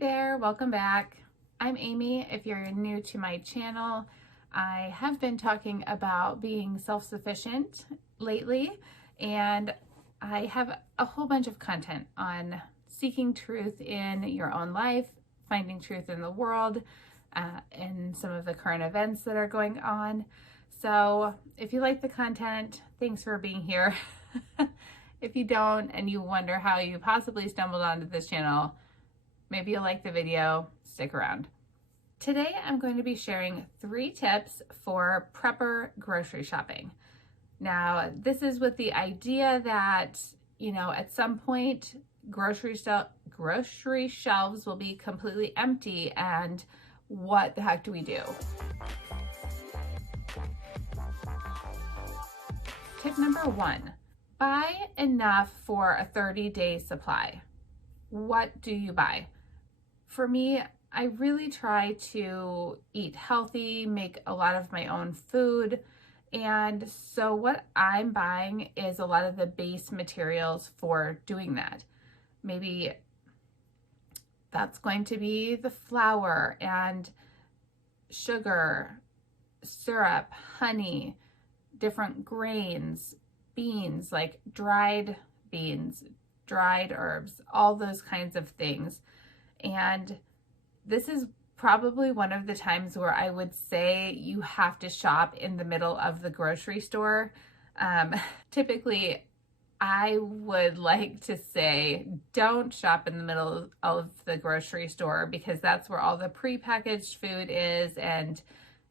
there, welcome back. I'm Amy. If you're new to my channel, I have been talking about being self-sufficient lately, and I have a whole bunch of content on seeking truth in your own life, finding truth in the world, and some of the current events that are going on. So if you like the content, thanks for being here. If you don't and you wonder how you possibly stumbled onto this channel, maybe you'll like the video, stick around. Today I'm going to be sharing 3 tips for prepper grocery shopping. Now, this is with the idea that, at some point grocery shelves will be completely empty, and what the heck do we do? Tip number 1, buy enough for a 30-day supply. What do you buy? For me, I really try to eat healthy, make a lot of my own food. And so what I'm buying is a lot of the base materials for doing that. Maybe that's going to be the flour and sugar, syrup, honey, different grains, beans, like dried beans, dried herbs, all those kinds of things. And this is probably one of the times where I would say you have to shop in the middle of the grocery store. Typically, I would like to say don't shop in the middle of the grocery store, because that's where all the prepackaged food is, and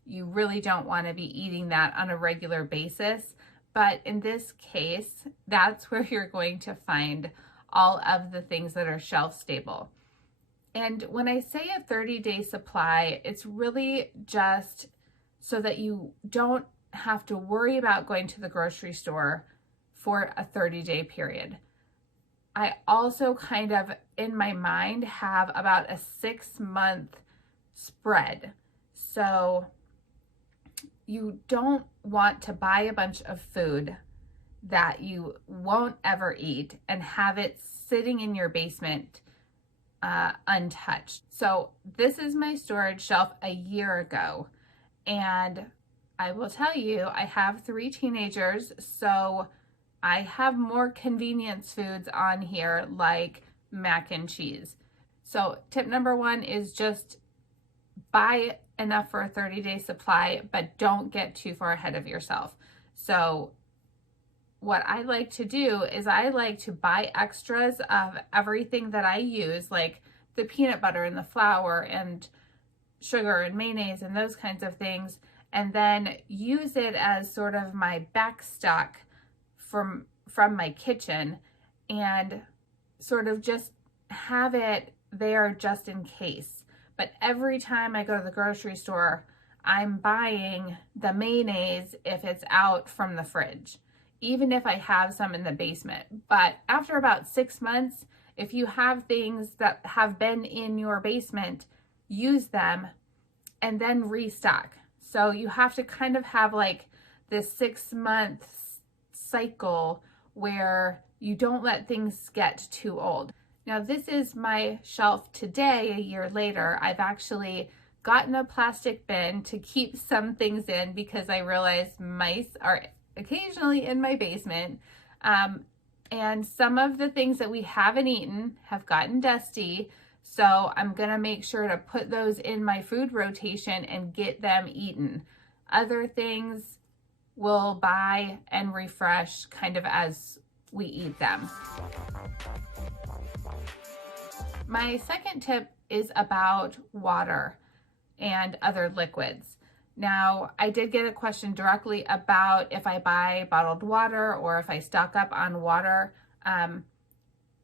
you really don't want to be eating that on a regular basis. But in this case, that's where you're going to find all of the things that are shelf stable. And when I say a 30-day supply, it's really just so that you don't have to worry about going to the grocery store for a 30-day period. I also kind of, in my mind, have about a 6-month spread. So you don't want to buy a bunch of food that you won't ever eat and have it sitting in your basement untouched. So this is my storage shelf a year ago, and I will tell you, I have 3 teenagers, so I have more convenience foods on here like mac and cheese. So tip number 1 is just buy enough for a 30-day supply, but don't get too far ahead of yourself. So what I like to do is I like to buy extras of everything that I use, like the peanut butter and the flour and sugar and mayonnaise and those kinds of things, and then use it as sort of my back stock from my kitchen, and sort of just have it there just in case. But every time I go to the grocery store, I'm buying the mayonnaise if it's out from the fridge, even if I have some in the basement. But after about 6 months, if you have things that have been in your basement, use them and then restock. So you have to kind of have like this 6-month cycle where you don't let things get too old. Now, this is my shelf today, a year later. I've actually gotten a plastic bin to keep some things in because I realize mice are occasionally in my basement. And some of the things that we haven't eaten have gotten dusty. So I'm gonna make sure to put those in my food rotation and get them eaten. Other things we'll buy and refresh kind of as we eat them. My second tip is about water and other liquids. Now, I did get a question directly about if I buy bottled water or if I stock up on water.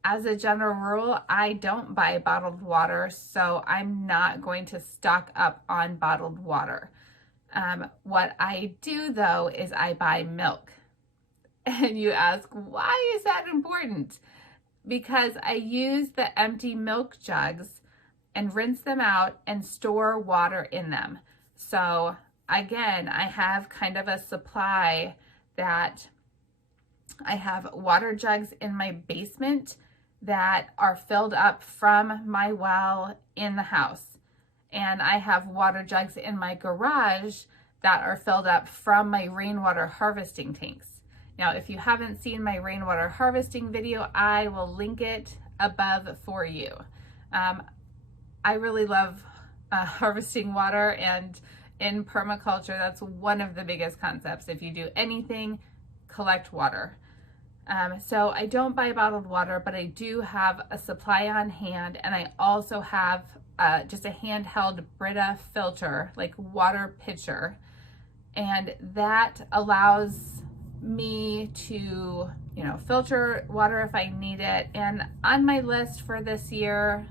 As a general rule, I don't buy bottled water, so I'm not going to stock up on bottled water. What I do, though, is I buy milk. And you ask, why is that important? Because I use the empty milk jugs and rinse them out and store water in them. So again, I have kind of a supply that I have water jugs in my basement that are filled up from my well in the house. And I have water jugs in my garage that are filled up from my rainwater harvesting tanks. Now, if you haven't seen my rainwater harvesting video, I will link it above for you. I really love harvesting water, and in permaculture, that's one of the biggest concepts. If you do anything, collect water. So I don't buy bottled water, but I do have a supply on hand, and I also have just a handheld Brita filter, like water pitcher, and that allows me to, filter water if I need it. And on my list for this year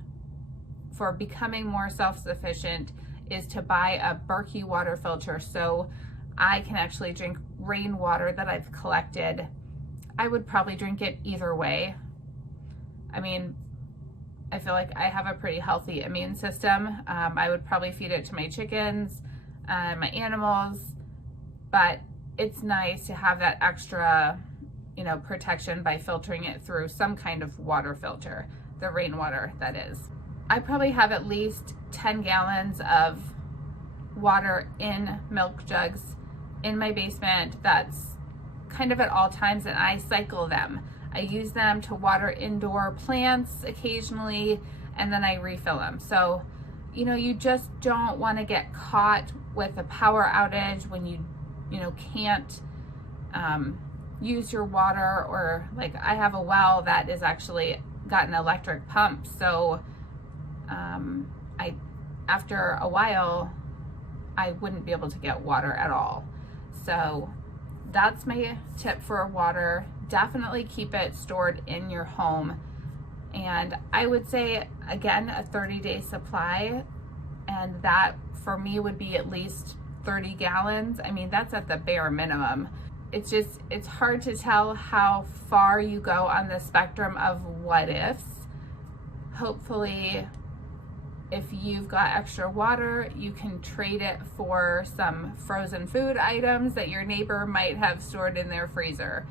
for becoming more self-sufficient is to buy a Berkey water filter so I can actually drink rainwater that I've collected. I would probably drink it either way. I mean, I feel like I have a pretty healthy immune system. I would probably feed it to my chickens, my animals, but it's nice to have that extra, protection by filtering it through some kind of water filter, the rainwater that is. I probably have at least 10 gallons of water in milk jugs in my basement. That's kind of at all times, and I cycle them. I use them to water indoor plants occasionally, and then I refill them. So, you just don't want to get caught with a power outage when you can't use your water, or like I have a well that is actually got an electric pump. So after a while, I wouldn't be able to get water at all. So that's my tip for water. Definitely keep it stored in your home. And I would say, again, a 30-day supply. And that for me would be at least 30 gallons. I mean, that's at the bare minimum. It's hard to tell how far you go on the spectrum of what ifs. Hopefully, if you've got extra water, you can trade it for some frozen food items that your neighbor might have stored in their freezer.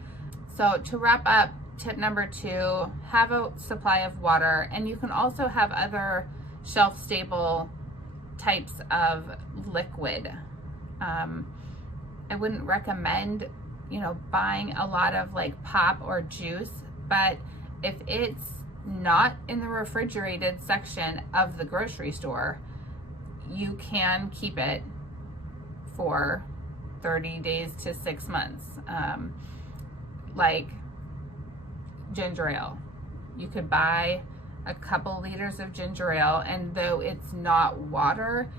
So to wrap up, tip number 2, have a supply of water, and you can also have other shelf-stable types of liquid. I wouldn't recommend, buying a lot of like pop or juice, but if it's not in the refrigerated section of the grocery store, you can keep it for 30 days to 6 months. Like ginger ale. You could buy a couple liters of ginger ale, and though it's not water,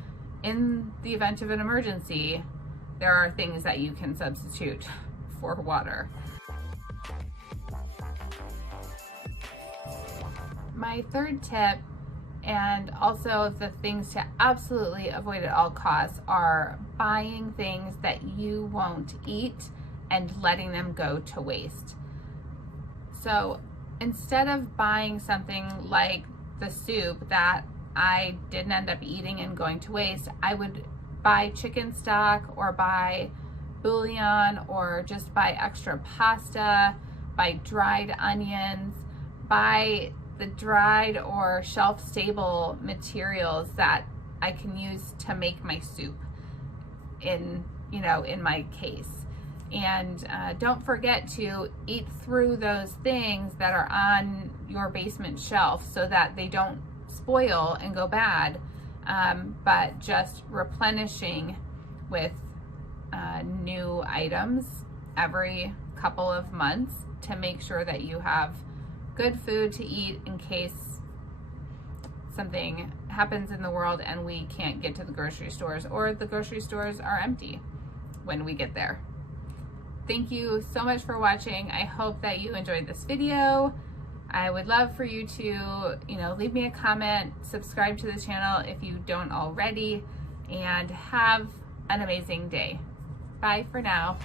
in the event of an emergency, there are things that you can substitute for water. My third tip, and also the things to absolutely avoid at all costs, are buying things that you won't eat and letting them go to waste. So instead of buying something like the soup that I didn't end up eating and going to waste, I would buy chicken stock or buy bouillon or just buy extra pasta, buy dried onions, buy the dried or shelf-stable materials that I can use to make my soup in my case. And don't forget to eat through those things that are on your basement shelf so that they don't spoil and go bad, but just replenishing with new items every couple of months to make sure that you have good food to eat in case something happens in the world and we can't get to the grocery stores, or the grocery stores are empty when we get there. Thank you so much for watching. I hope that you enjoyed this video. I would love for you to, leave me a comment, subscribe to the channel if you don't already, and have an amazing day. Bye for now.